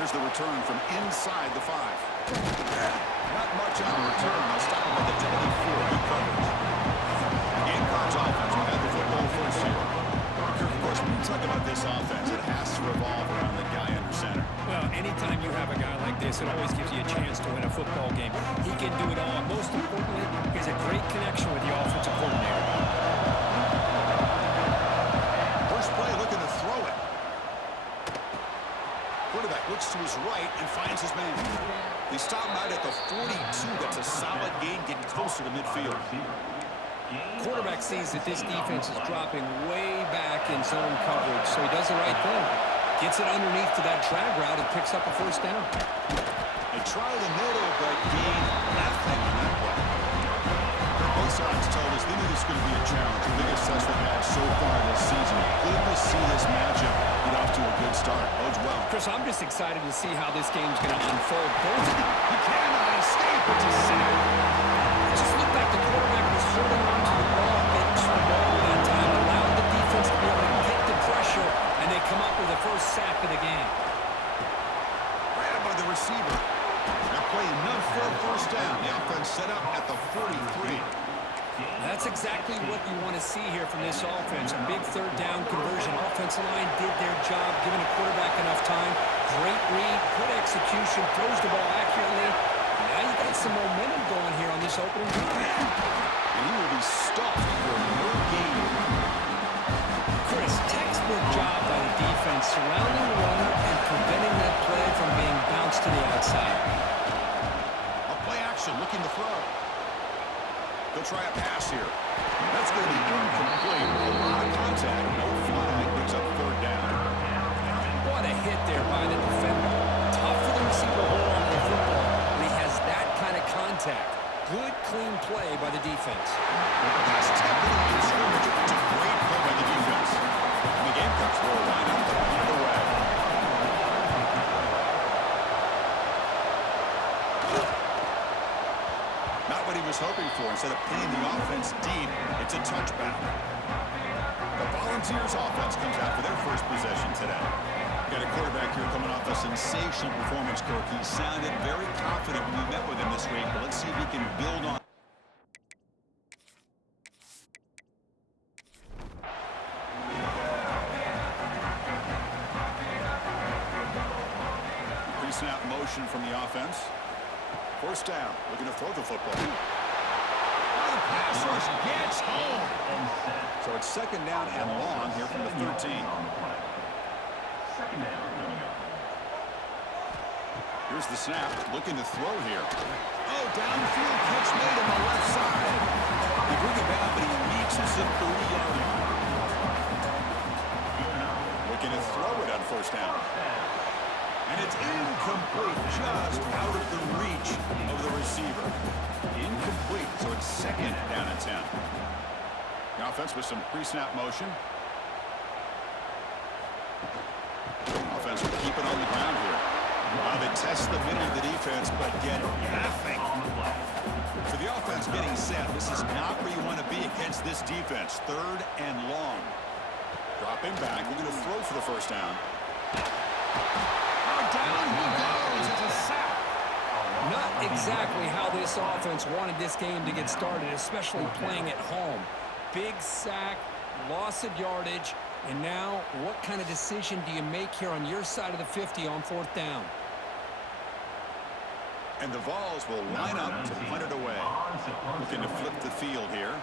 Here's the return from inside the 5. Not much on the return. They'll stop him at the 24. Good coverage. The Gamecocks offense will have the football first here. Kirk, of course, when you talk about this offense, it has to revolve around the guy under center. Well, anytime you have a guy like this, it always gives you a chance to win a football game. He can do it all. Most importantly, he has a great connection with the offensive coordinator. First play, looking to throw it. Quarterback looks to his right and finds his man. They stop him out at the 42. That's a solid gain, getting closer to midfield. Quarterback sees that this defense is dropping way back in zone coverage, so he does the right thing. Gets it underneath to that drag route and picks up a first down. They try the middle, but gain nothing on that play. Both sides told us they knew this was going to be a challenge. The biggest test they've had so far this season. Good to see this matchup get off to a good start. Bodes well. Chris, I'm just excited to see how this game's going to unfold. Both of them. He cannot escape. It's a sack. It just looked like the quarterback was holding on to the ball a bit too long that time, allowed the defense to be able to get the pressure, and they come up with the first sack of the game. Grabbed by the receiver. They're playing enough for a first down. The offense set up at the 43. That's exactly what you want to see here from this offense. A big third down conversion. Offensive line did their job, giving a quarterback enough time. Great read, good execution, throws the ball accurately. Now you got some momentum going here on this opening drive. And he will be stuffed for no gain. Chris, textbook job by the defense, surrounding the runner and preventing that play from being bounced to the outside. A play action, looking to throw. They'll try a pass here. That's going to be incomplete. A lot of contact, no flag, brings up third down. What a hit there by the defender. Tough for the receiver to hold on to the football when he has that kind of contact. Good, clean play by the defense. Pass tapped in the scrimmage. It's a great play by the defense. And the Gamecocks will line up to punt it away. Not what he was hoping for. Instead of pinning the offense deep, it's a touchback. The Volunteers offense comes out for their first possession today. Got a quarterback here coming off a sensational performance, Kirk. He sounded very confident when we met with him this week, but let's see if he can build on. Pre-snap motion from the offense. First down, looking to throw the football. Oh, the pass rush gets home. So it's second down and long here from the 13. Here's the snap, looking to throw here. Oh, downfield catch made on the left side. They bring it back, but he reaches the 30-yard line. Looking to throw it on first down. And it's incomplete, just out of the reach of the receiver. Incomplete, so it's second down and 10. The offense with some pre-snap motion. Offense will keep it on the ground here. They test the middle of the defense, but get nothing. So the offense getting set. This is not where you want to be against this defense. Third and long. Drop him back. We're going to throw for the first down. Down he goes. It's a sack. Not exactly how this offense wanted this game to get started, especially playing at home. Big sack, loss of yardage, and now what kind of decision do you make here on your side of the 50 on fourth down? And the Vols will line up to punt it away. Looking to flip the field here.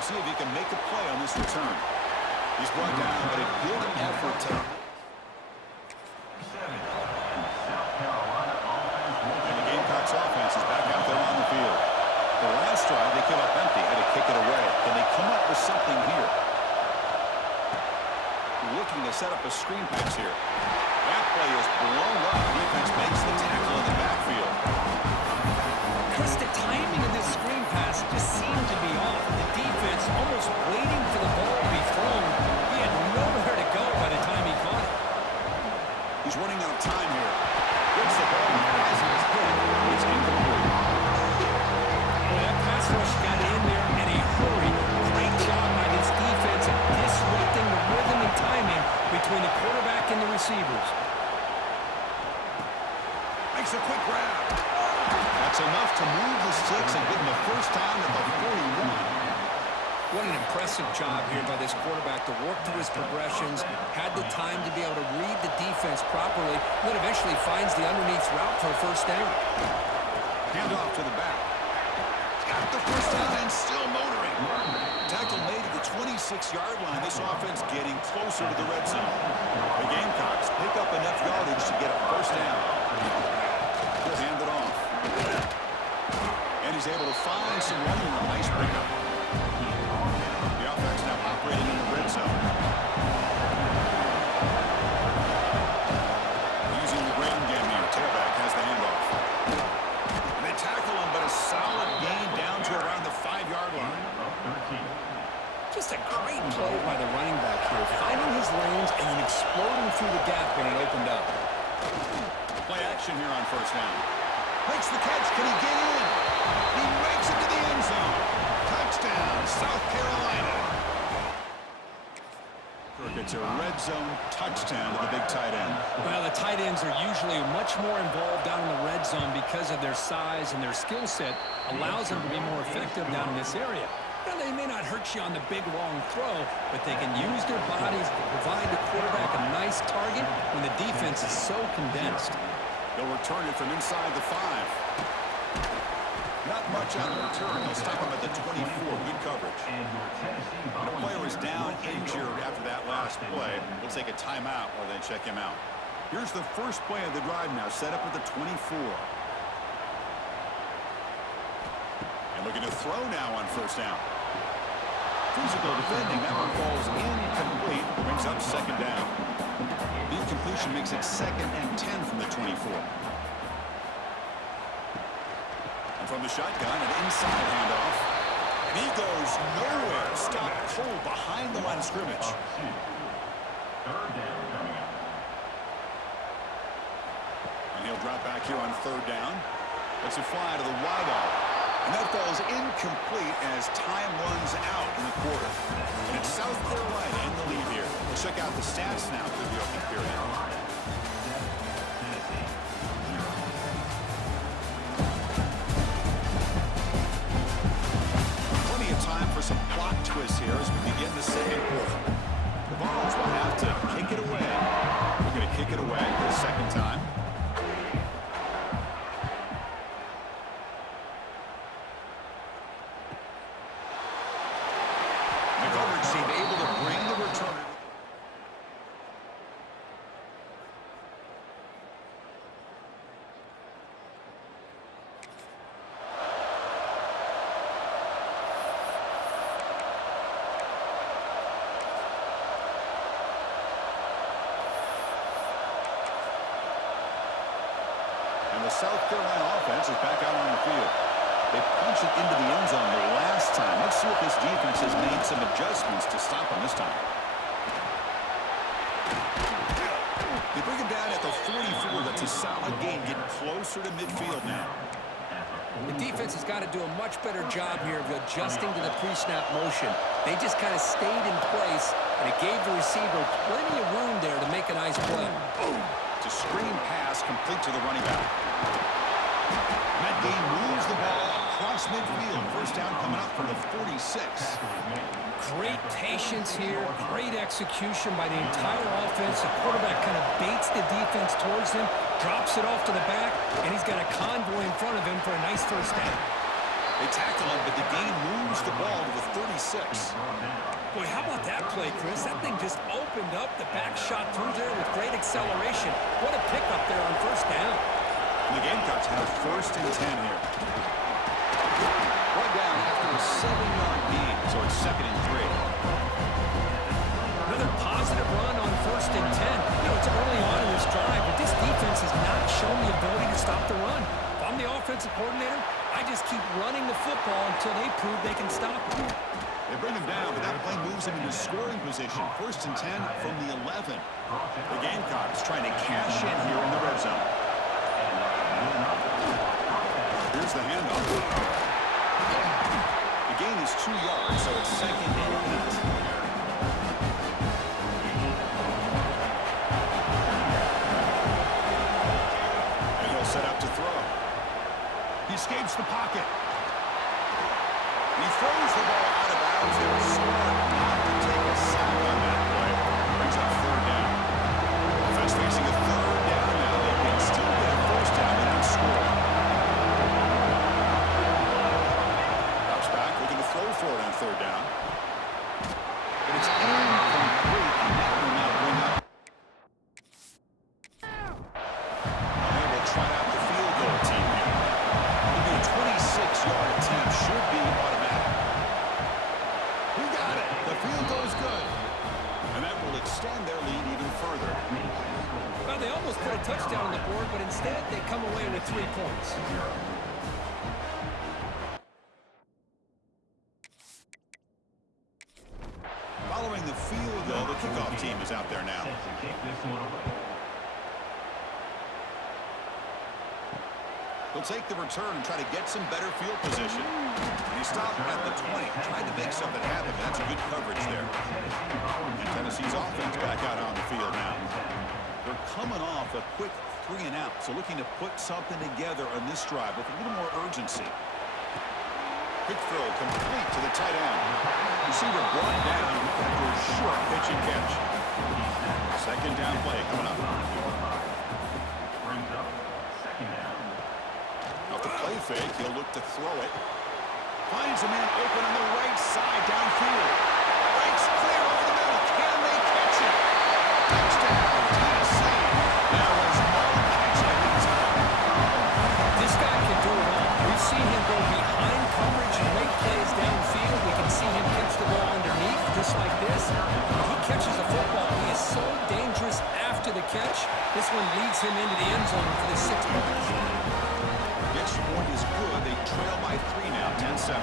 See if he can make a play on this return. He's brought down, but a good effort to... And the Gamecocks offense is back out there on the field. The last drive, they came up empty, had to kick it away. Can they come up with something here? Looking to set up a screen pass here. That play is blown up. Defense makes the tackle in the backfield. Chris, the timing of this screen pass just seemed to be off. The defense almost waiting for the ball to be thrown. He had nowhere to go by the time he caught it. He's running out of time here. Gets the ball as he's hit. It's incomplete. Well, that pass rush got in there in a hurry. Great job by this defense Makes a quick grab. That's enough to move the sticks and get him the first down at the 41. What an impressive job here by this quarterback to work through his progressions, had the time to be able to read the defense properly, and then eventually finds the underneath route for a first down. Hand off to the back. Got the first down and still motoring. Tackle made at the 26-yard line. This offense getting closer to the red zone. The Gamecocks pick up enough yardage to get a first down. He'll hand it off. And he's able to find some running room. Nice pickup. The offense now operating in the red zone. Using the ground game here. Tailback has the handoff. And they tackle him, but a solid gain down to around the 5-yard line. Just a great play by the running back here, finding his lanes and then exploding through the gap when it opened up. Play action here on first down. Makes the catch. Can he get in? He makes it to the end zone. Touchdown, South Carolina. It's a red zone touchdown to the big tight end. Well, the tight ends are usually much more involved down in the red zone because of their size and their skill set allows them to be more effective down in this area. Now, they may not hurt you on the big, long throw, but they can use their bodies to provide the quarterback a nice target when the defense is so condensed. They'll return it from inside the 5. Not much on the return. They'll stop him at the 24. Good coverage. And the player is down injured after that last play. We'll take a timeout while they check him out. Here's the first play of the drive now, set up at the 24. And looking to throw now on first down. Physical defending. That one falls incomplete. Brings up second down. The incompletion makes it 2nd and 10 from the 24. And from the shotgun, an inside handoff. And he goes nowhere. Stopped cold behind the line of scrimmage. And he'll drop back here on 3rd down. Let's a fly to the wideout. And that falls incomplete as time runs out in the quarter. And it's South Carolina in the lead here. We'll check out the stats now through the opening period. Plenty of time for some plot twists here as we begin the second quarter. The Vols will have to kick it away. We're going to kick it away for the second time. South Carolina offense is back out on the field. They punched it into the end zone the last time. Let's see if this defense has made some adjustments to stop them this time. They bring him down at the 44. That's a solid gain. Getting closer to midfield now. The defense has got to do a much better job here of adjusting to the pre-snap motion. They just kind of stayed in place, and it gave the receiver plenty of room there to make a nice play. To screen pass complete to the running back. And that game moves the ball across midfield. First down coming up from the 46. Great patience here, great execution by the entire offense. The quarterback kind of baits the defense towards him, drops it off to the back, and he's got a convoy in front of him for a nice first down. They tackle him, but the game moves the ball to the 36. Boy, how about that play, Chris? That thing just opened up. The back shot through there with great acceleration. What a pickup there on first down. And the Gamecocks have 1st and 10 here. One down after a 7-yard gain, so it's 2nd and 3. Another positive run on 1st and 10. You know, it's early on in this drive, but this defense has not shown the ability to stop the run. If I'm the offensive coordinator, I just keep running the football until they prove they can stop it. They bring him down, but that play moves him into scoring position. 1st and 10 from the 11. The Gamecocks trying to cash in here in the red zone. Here's the handoff. The gain is 2 yards, so it's 2nd and 8. And he'll set up He escapes the pocket. He throws the ball out of bounds. They were smart not to take a sack on that play. Brings up third down. Offense facing a third down now. They can still get a first down without scoring. Drops back, looking to throw for it on third down. But it's incomplete, and that will now bring up. Unable to try out the field goal team here. It'll be a 26-yard attempt. Should be automatic. He got it. The field goal is good. And that will extend their lead even further. Well, they almost put a touchdown on the board, but instead they come away with 3 points. Following the field goal, the kickoff team is out there now. He'll take the return and try to get some better field position. And he stopped at the 20, tried to make something happen. That's a good coverage there. And Tennessee's offense back out on the field now. They're coming off a quick 3-and-out, so looking to put something together on this drive with a little more urgency. Quick throw complete to the tight end. Receiver brought down after a short pitch and catch. Second down play coming up. Off the play fake, he'll look to throw it. Finds a man open on the right side downfield. Breaks clear over the middle. Can they catch it? Touchdown, Tennessee. There was no catching in time. This guy can do it all. We've seen him go behind coverage and make plays downfield. We can see him catch the ball underneath, just like this. When he catches a football, he is so dangerous after the catch. This one leads him into the end zone for the 6 points. The extra point is good. They trail by 3 now, 10-7.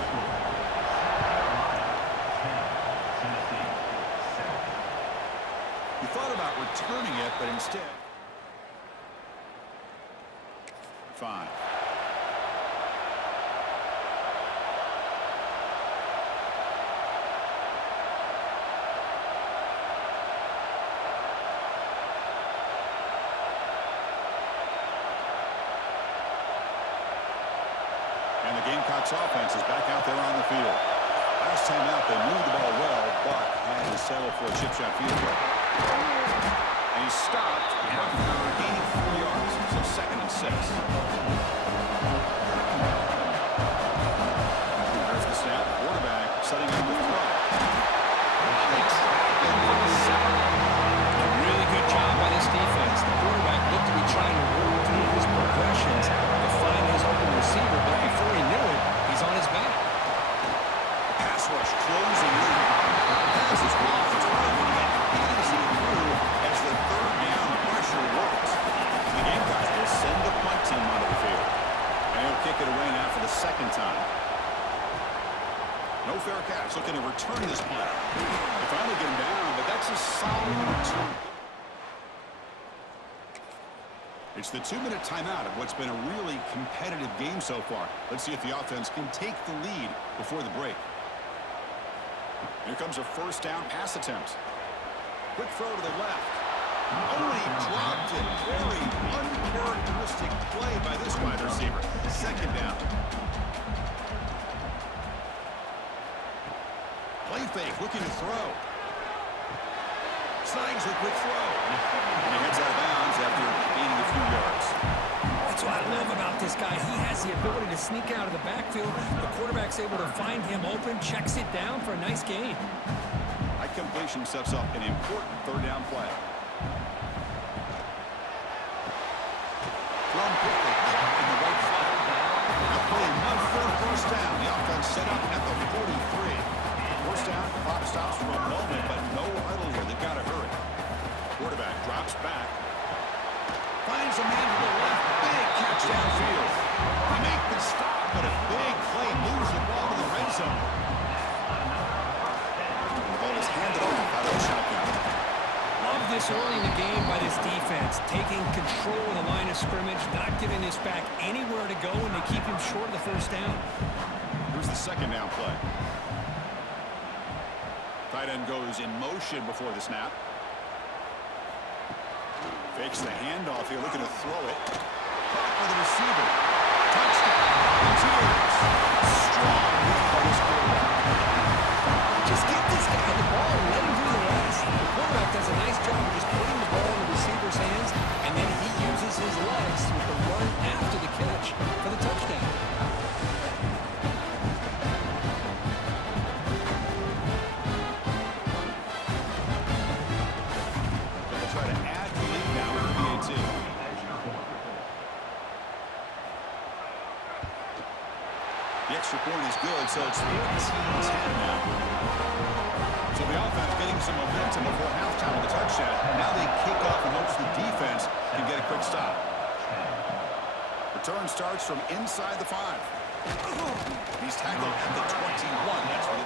He thought about returning it, but instead... 5. And the Gamecocks offense is back out there on the field. Last time out, they moved the ball well, but had to settle for a chip shot field goal. And he stopped after gaining 4 yards, so 2nd and 6. There's the snap, quarterback setting up the throw. They track him for the sack. A really good job by this defense. The quarterback looked to be trying to work through his progressions to find his open receiver, but before he knew it, he's on his back. Pass rush closing in. Pass is off target and easy through as the third down pressure works. The Gamecocks will send the punt team onto the field. And he'll kick it away now for the 2nd time. No fair catch. Looking to return this punt. They finally get him down, but that's a solid return. It's the 2-minute timeout of what's been a really competitive game so far. Let's see if the offense can take the lead before the break. Here comes a first down pass attempt. Quick throw to the left. Oh, he dropped it. Very uncharacteristic play by this wide receiver. 2nd down. Play fake, looking to throw. Snags a quick throw. And he heads out of bounds after gaining a few yards. That's what I love about this guy. He has the ability to sneak out of the backfield. The quarterback's able to find him open, checks it down for a nice gain. That completion sets up an important 3rd down play. Thrown quickly in the right flat. Now playing one for a first down. The offense set up at the 43. First down, clock stops for a moment, but no huddle here. They've got to hurry. Quarterback drops back. Finds a man to the left. Big catch downfield. They make the stop, but a big play moves the ball to the red zone. The ball is handed off out of the shotgun. Love this early in the game by this defense, taking control of the line of scrimmage, not giving this back anywhere to go, and they keep him short of the first down. Here's the 2nd down play. Tight end goes in motion before the snap. Fakes the handoff here, looking to throw it. Caught by the receiver. Touchdown. The extra point is good, so it's 14-10 now. So the offense getting some momentum before halftime with a touchdown. Now they kick off and hopes the defense can get a quick stop. Return starts from inside the 5. He's tackled at the 21. That's where the...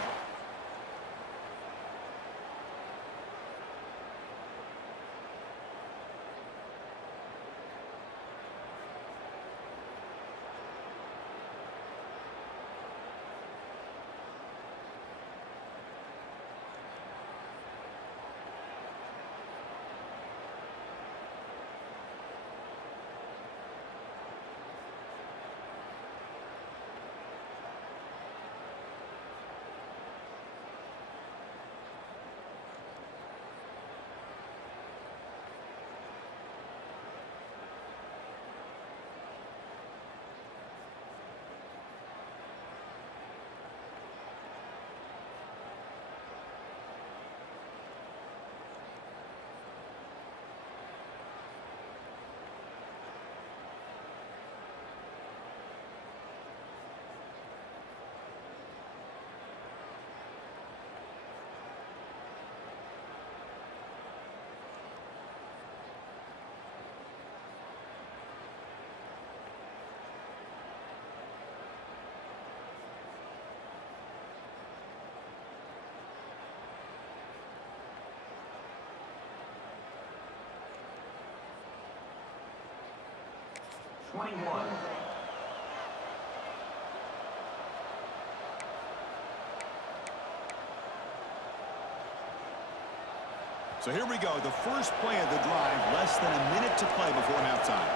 So here we go, the first play of the drive, less than a minute to play before halftime.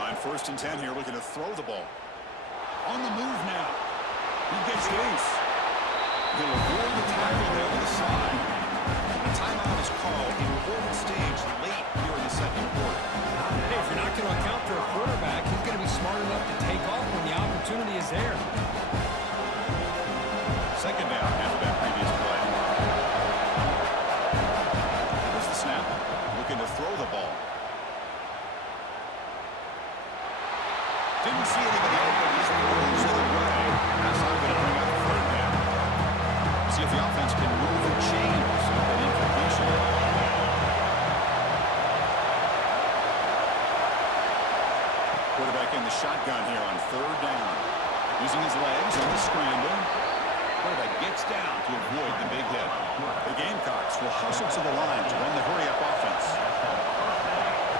On 1st and 10 here, looking to throw the ball. On the move now. He gets loose. He'll avoid the tackle there with a slide. A timeout is called. Important stage late here in the second quarter. Hey, if you're not going to account for a quarterback, he's going to be smart enough to take off when the opportunity is there. Second down after that previous play. Here's the snap. Looking to throw the ball. Didn't see anybody open. He's throws it away. That's not going to bring up 3rd down. See if the offense can move and change an incompletion. Quarterback in the shotgun here on 3rd down. Using his legs on the scramble. Quarterback gets down to avoid the big hit. The Gamecocks will hustle to the line to run the hurry-up offense.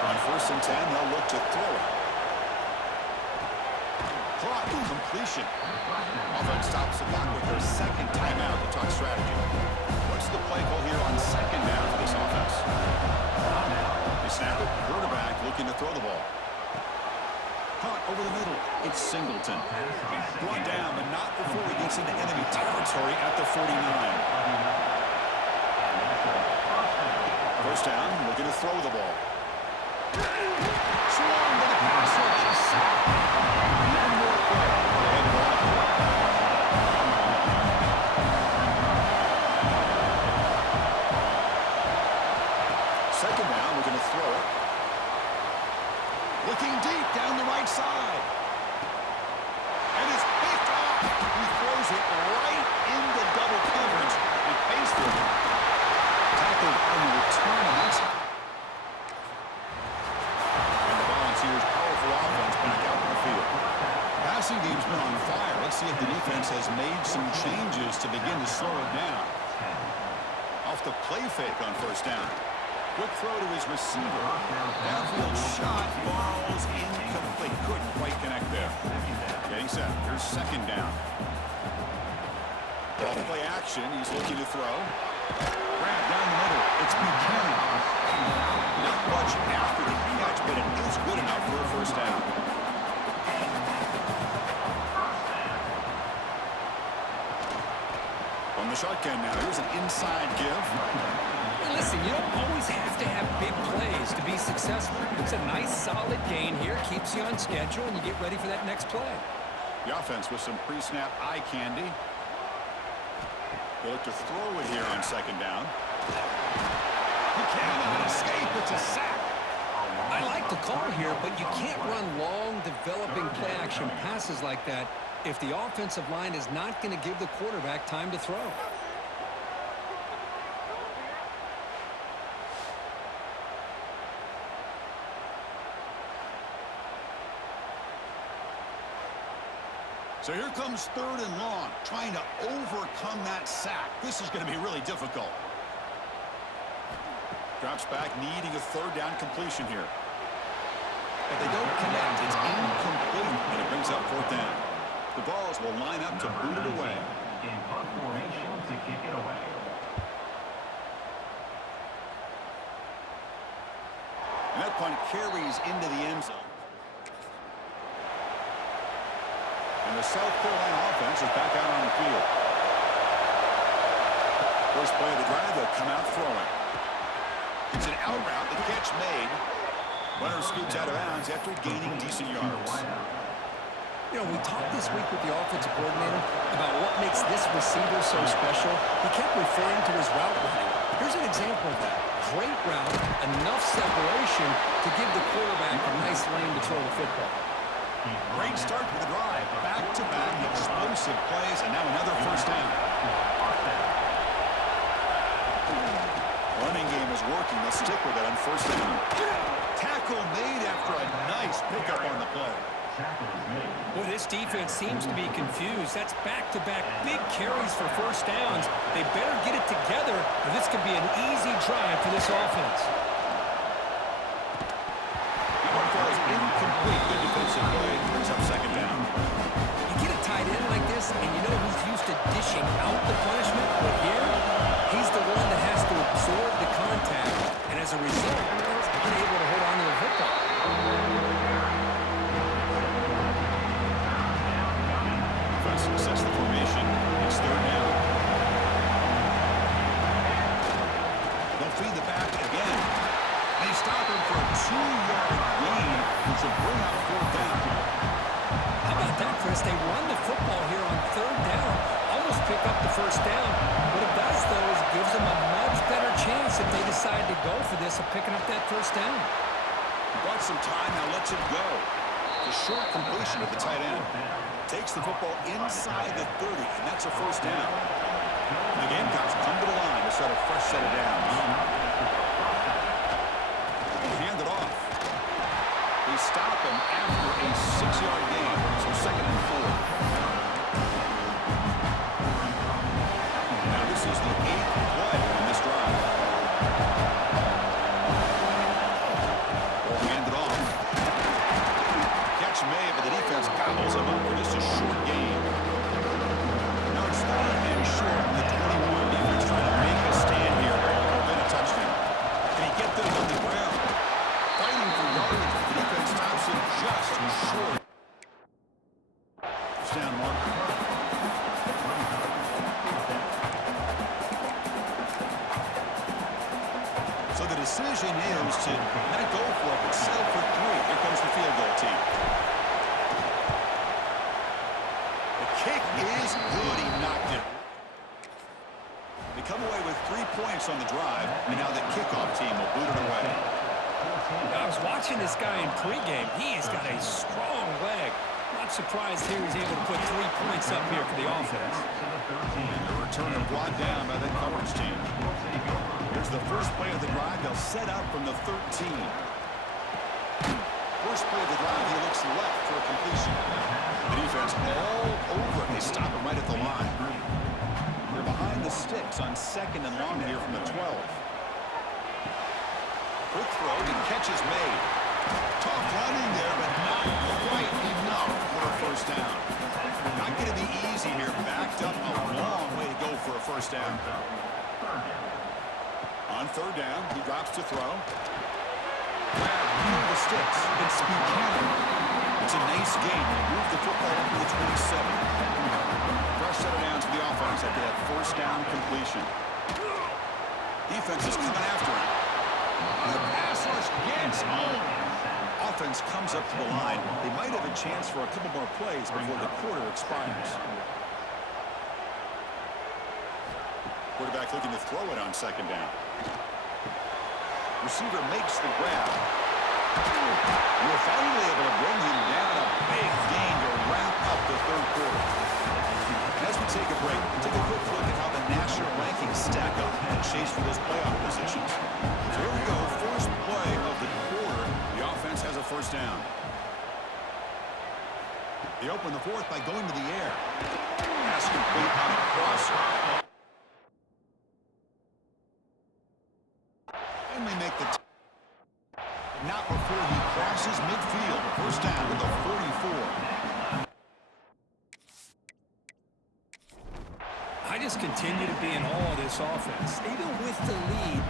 On 1st and 10, they'll look to throw it. Clock completion. Offense stops the clock with their 2nd timeout to talk strategy. What's the play call here on 2nd down for this offense? They snap it. Quarterback looking to throw the ball. Caught over the middle. It's Singleton. Brought down, but not before he gets into enemy territory at the 49. 1st down, looking to throw the ball. Swung to the pass rush. A sack. One more play. Head ball. 2nd down, looking to throw it. Looking deep down the right side. And it's picked off. He throws it right into double coverage and pays for it. Tackled on the return. And the Volunteers' powerful offense back out in the field. Passing game's been on fire. Let's see if the defense has made some changes to begin to slow it down. Off the play fake on 1st down. Quick throw to his receiver. Downfield shot falls incomplete. Couldn't quite connect there. Getting set. Here's 2nd down. Off play action. He's looking to throw. Grab down the middle. It's Buchanan. Not much after the catch, but it is good enough for a 1st down. On the shotgun now. Here's an inside give. Listen, you don't always have to have big plays to be successful. It's a nice, solid gain here. Keeps you on schedule, and you get ready for that next play. The offense with some pre-snap eye candy. They look to throw it here on 2nd down. Buchanan escape. It's a sack. I like the call here, but you can't run long, developing play-action passes like that if the offensive line is not going to give the quarterback time to throw. So here comes 3rd and long, trying to overcome that sack. This is going to be really difficult. Drops back, needing a 3rd down completion here. But they don't connect. It's incomplete, and it brings up 4th down. The Balls will line up to boot it away. In punt formation to kick it away. And that punt carries into the end zone. And the South Carolina offense is back out on the field. First play of the drive, they'll come out throwing. It's an out route, the catch made. Runner scoots out of bounds after gaining decent yards. You know, we talked this week with the offensive coordinator about what makes this receiver so special. He kept referring to his route running. Here's an example of that. Great route, enough separation to give the quarterback a nice lane to throw the football. Great start to the drive. Back-to-back explosive plays, and now another 1st down. Running game is working. They'll stick with it on 1st down. Tackle made after a nice pickup on the play. Well, this defense seems to be confused. That's back-to-back big carries for 1st downs. They better get it together, or this could be an easy drive for this offense. Incomplete. Good defensive play. Brings up 2nd down. You get a tight end like this, and you know he's used to dishing out the punishment, but here, he's the one that has to absorb the contact, and as a result, he's unable to hold on to the football. Defense sets the formation. It's 3rd down. They'll feed the back again. They stop him for a 2-yard gain, which will bring up 4th down. How about that, Chris? They run the football here on 3rd down, almost pick up the 1st down. What it does, though, is it gives them a much better chance if they decide to go for this of picking up that 1st down. He bought some time, now lets it go. The short completion of the tight end. Takes the football inside the 30, and that's a 1st down. The Gamecocks come to the line to set a fresh set of downs. Hand it off. They stop him after a 6-yard gain, so 2nd and 4. Now this is the 8th play in this drive. They'll hand it off. Catch made, but the defense gobbles him up for just a short gain. Now it's 3rd and short in the 21. Defense trying to make a stand here and prevent a touchdown. Can he get them on the ground? Fighting for yards, the defense stops him just short. Down, Mark. So the decision is to not go for it, but settle for 3. Here comes the field goal team. The kick is good. He knocked it. They come away with 3 points on the drive, and now the kickoff team will boot it away. I was watching this guy in pregame. He has got a strong leg. Not surprised here he's able to put 3 points up here for the offense. And the returner brought down by that coverage team. Here's the first play of the drive. They'll set up from the 13. First play of the drive, he looks left for a completion. The defense all over it. They stop him right at the line. They're behind the sticks on 2nd and long here from the 12. Quick throw and catch is made. Tough running there, but not quite enough for a 1st down. Not going to be easy here. Backed up a long way to go for a 1st down. On 3rd down, he drops to throw. Grab near the sticks. It's Buchanan. It's a nice gain. They move the football up to the 27. Fresh set of downs for the offense after that 1st down completion. Defense is coming after him. And the pass rush gets home. Offense comes up to the line. They might have a chance for a couple more plays before the quarter expires. Quarterback looking to throw it on 2nd down. Receiver makes the grab. We're finally able to bring him down. A big gain to wrap up the third quarter. As we take a break, take a quick look at how the national rankings stack up and chase for those playoff positions. So here we go, first play of the quarter. The offense has a first down. They open the fourth by going to the air. Pass complete on a crosser. And they make the not before he crosses midfield. First down with the 44. I just continue to be in awe of this offense. Even with the lead,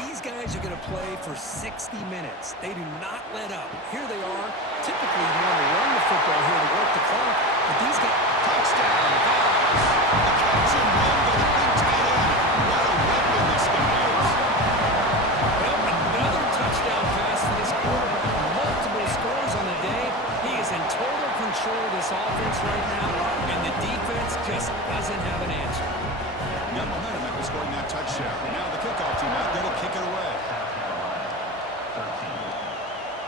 these guys are going to play for 60 minutes. They do not let up. Here they are. Typically, you want to run the football here to work the clock, but these guys... Touchdown, guys. The catch and run by the big tight end. What a weapon this guy is. Well, another touchdown pass for this quarterback. Multiple scores on the day. He is in total control of this offense right now, and the defense just doesn't have an answer. Got momentum after scoring that touchdown. Now the kickoff team out there to kick it away.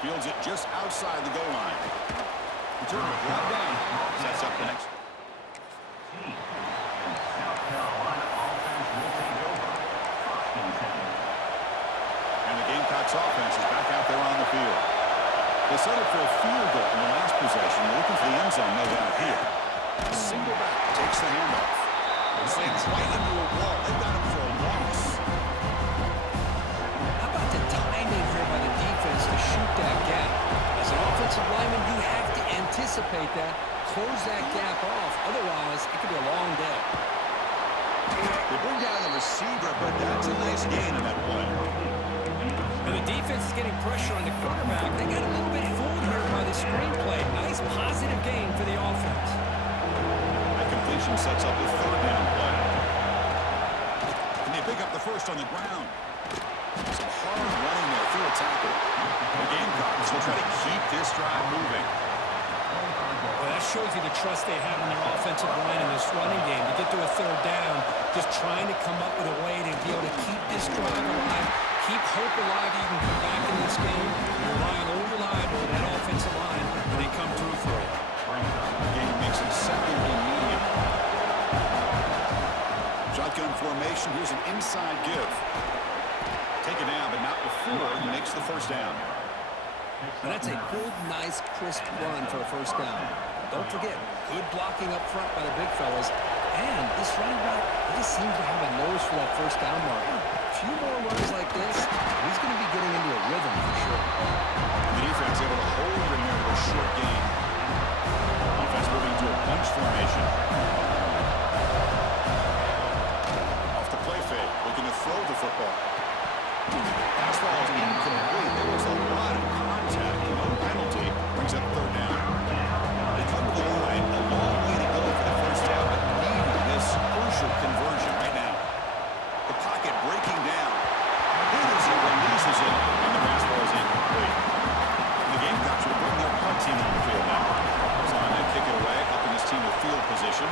Fields it just outside the goal line. Return it, brought down. Sets up the next. And the Gamecocks offense is back out there on the field. They settled for a field goal in the last possession. They're looking for the end zone, no doubt here. Single back takes the handoff. Slams right into a wall. They've got him for a loss. How about the timing here by the defense to shoot that gap? As an offensive lineman, you have to anticipate that, close that gap off. Otherwise, it could be a long day. They bring down the receiver, but that's a nice gain in that play. And the defense is getting pressure on the quarterback. They got a little bit fooled here by the screenplay. Nice positive gain for the offense. That completion sets up the third down play. And they pick up the first on the ground. Some hard running there through a tackle. The Gamecocks will try to keep this drive moving. Well, that shows you the trust they have in their offensive line in this running game. To get to a third down, just trying to come up with a way to be able to keep this drive alive, keep hope alive. You can come back in this game. You're relying on that offensive line, and they come through for it. The game makes it second and medium. Shotgun formation. Here's an inside give. Take it down, but not before he makes the first down. And that's a good, nice, crisp run for a first down. Don't forget, good blocking up front by the big fellas. And this running back, he just seems to have a nose for that first down marker. A few more runs like this, he's going to be getting into a rhythm for sure. And the defense able to hold him there with a short gain. Offense moving to a bunch formation. Off the play fake, looking to throw the football. Pass ball is incomplete. There was a lot of contact. No penalty. Brings up third down. They come to the line. A long way to go for the first down, but needing this crucial conversion right now. The pocket breaking down. It is he releases it, and the pass ball is incomplete. And the Gamecocks will bring their punt team on the field now. It's on to kick it away, helping his team with field position.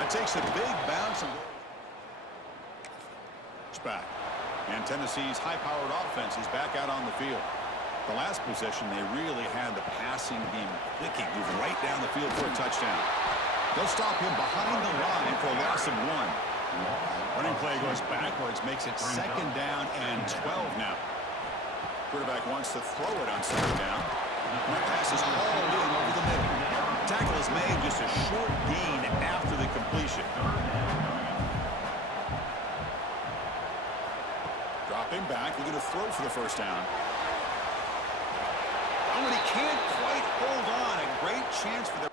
That takes a big bounce and back. And Tennessee's high-powered offense is back out on the field. The last possession, they really had the passing game clicking, move right down the field for a touchdown. They'll stop him behind the line for a loss of 1. Running play goes backwards, makes it second down and 12 now. Quarterback wants to throw it on second down. And the pass is hauled in over the middle. Tackle is made, just a short gain after the completion. Dropping back, looking to throw for the first down. Oh, and he can't quite hold on. A great chance for the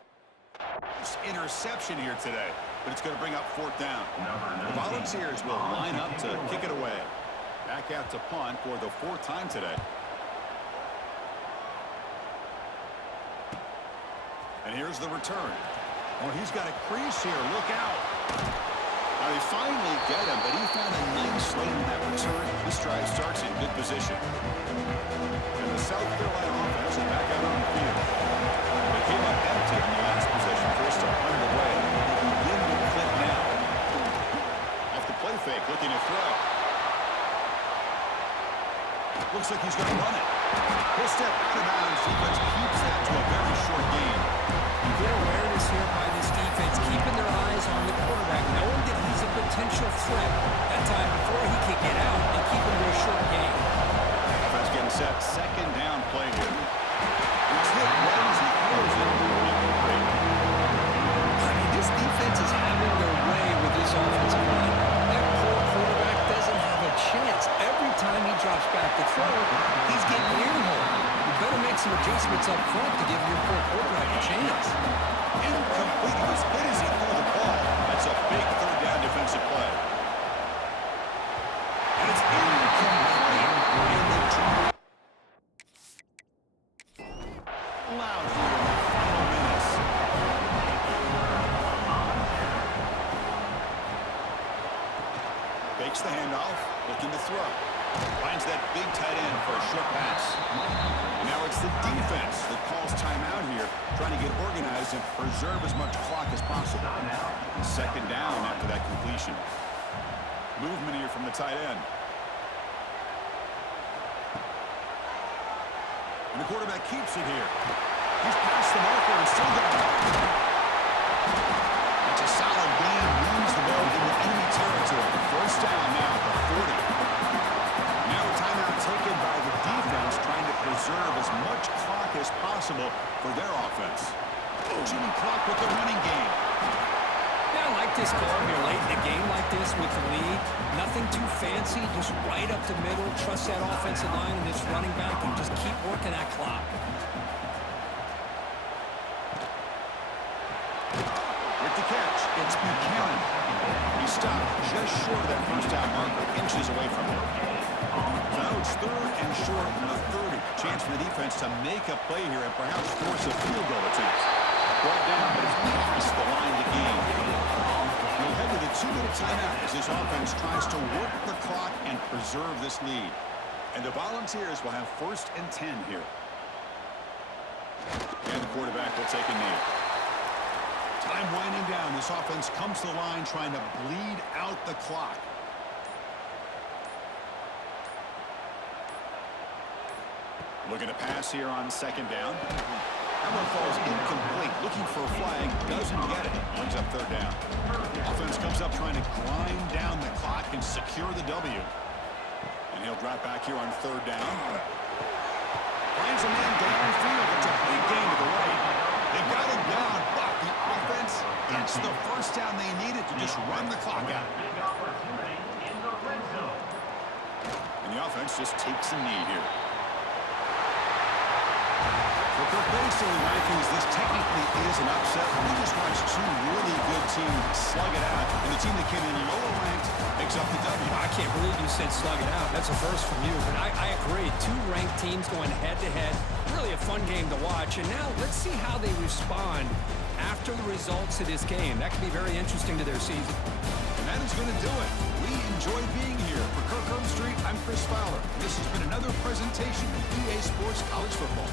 interception here today, but it's going to bring up fourth down. The Volunteers will line up to kick it away. Back out to punt for the fourth time today. And here's the return. Oh, he's got a crease here. Look out. Now they finally get him, but he found a nice lane in that return. This drive starts in good position. And the South Carolina offense is back out on the field. They came up empty in the last possession, forced to punt it away. They begin to clip now. Off the play fake, looking to throw. Looks like he's going to run it. He'll step out of bounds. Defense keeps that to a very short gain. Good awareness here by this defense, keeping their eyes on the quarterback, knowing that he's a potential threat. That time before he could get out and keep him to a short gain. Offense getting set. Second down play here. He's hit right as he throws it. I mean, this defense is having their way with this offensive line. That poor quarterback doesn't have a chance. Every time he drops back to throw, he's getting earholed. You better make some adjustments up front to give your poor quarterback a chance. Incomplete. As good as he threw the ball. That's a big third down defensive play. And it's incomplete. And the drop. Loud here in the final minutes. Fakes the handoff. Looking to throw. Finds that big tight end for a short pass. And now it's the defense that calls timeout here, trying to get organized and preserve as much clock as possible. Second down after that completion. Movement here from the tight end. And the quarterback keeps it here. He's past the marker and still got it. It's a solid gain. Moves the ball into enemy territory. First down now at the 40. Now a timeout taken by the defense, trying to preserve as much clock as possible for their offense. Cheating clock with the running game. Yeah, I like this call here late in a game like this with the lead. Nothing too fancy, just right up the middle. Trust that offensive line and this running back and just keep working that clock. With the catch, it's Buchanan. He stopped just short of that first down marker, inches away from him. Now it's third and short from the 30. Chance for the defense to make a play here and perhaps force a field goal attempt. Brought down, but it's past the line to gain. We'll head to the 2-minute timeout as this offense tries to work the clock and preserve this lead. And the Volunteers will have 1st and 10 here. And the quarterback will take a knee. Time winding down. This offense comes to the line trying to bleed out the clock. Looking to pass here on second down. That one falls incomplete. Looking for a flag. Doesn't get it. Brings up third down. Offense comes up trying to grind down the clock and secure the W. And he'll drop back here on third down. Finds a man downfield. It's a big gain to the right. They got him down, but the offense gets the first down they needed to just run the clock out. And the offense just takes a knee here. For basically rankings, this technically is an upset. We just watched two really good teams slug it out, and the team that came in lower ranked picks up the W. I can't believe you said slug it out. That's a first from you, but I agree. Two ranked teams going head-to-head. Really a fun game to watch, and now let's see how they respond after the results of this game. That could be very interesting to their season. And that is going to do it. We enjoy being here. For Kirk Herbstreit, I'm Chris Fowler. This has been another presentation of EA Sports College Football.